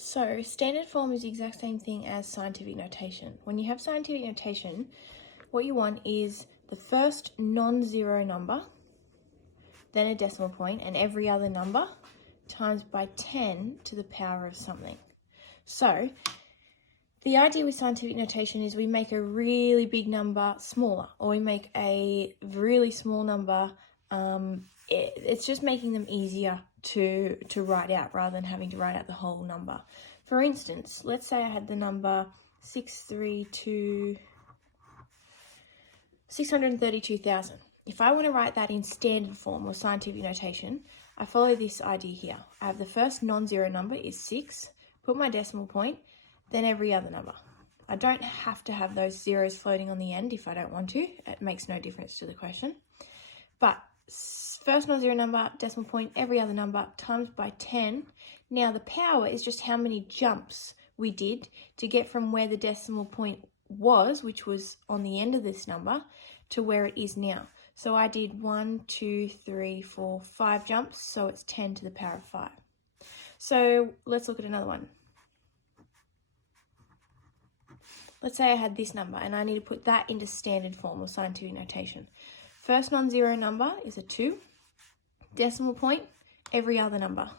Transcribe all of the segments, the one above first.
So standard form is the exact same thing as scientific notation. When you have scientific notation, what you want is the first non-zero number, then a decimal point, and every other number times by 10 to the power of something. So the idea with scientific notation is we make a really big number smaller, or we make a really small number. It's just making them easier to write out rather than having to write out the whole number. For instance, let's say I had the number 632,000. If I want to write that in standard form or scientific notation, I follow this idea here. I have the first non-zero number is 6, put my decimal point, then every other number. I don't have to have those zeros floating on the end if I don't want to. It makes no difference to the question. But first non-zero number, decimal point, every other number times by 10. Now the power is just how many jumps we did to get from where the decimal point was, which was on the end of this number, to where it is now. So I did 1, 2, 3, 4, 5 jumps, so it's 10 to the power of 5. So let's look at another one. Let's say I had this number and I need to put that into standard form or scientific notation. First non-zero number is a 2, decimal point, every other number,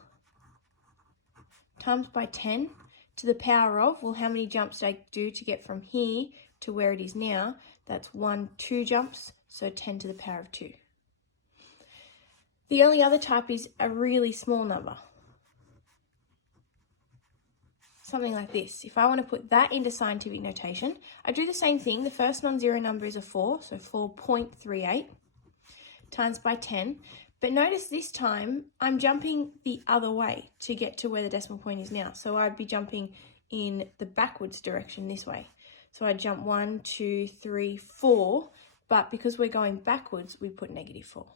times by 10 to the power of, well, how many jumps did I do to get from here to where it is now? That's 1, 2 jumps, so 10 to the power of 2. The only other type is a really small number. Something like this. If I want to put that into scientific notation, I do the same thing. The first non-zero number is a 4, so 4.38 times by 10. But notice this time, I'm jumping the other way to get to where the decimal point is now. So I'd be jumping in the backwards direction this way. So I'd jump 1, 2, 3, 4, but because we're going backwards, we put -4.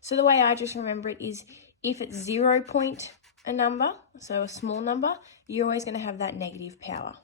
So the way I just remember it is if it's 0 point a number, so a small number, you're always going to have that negative power.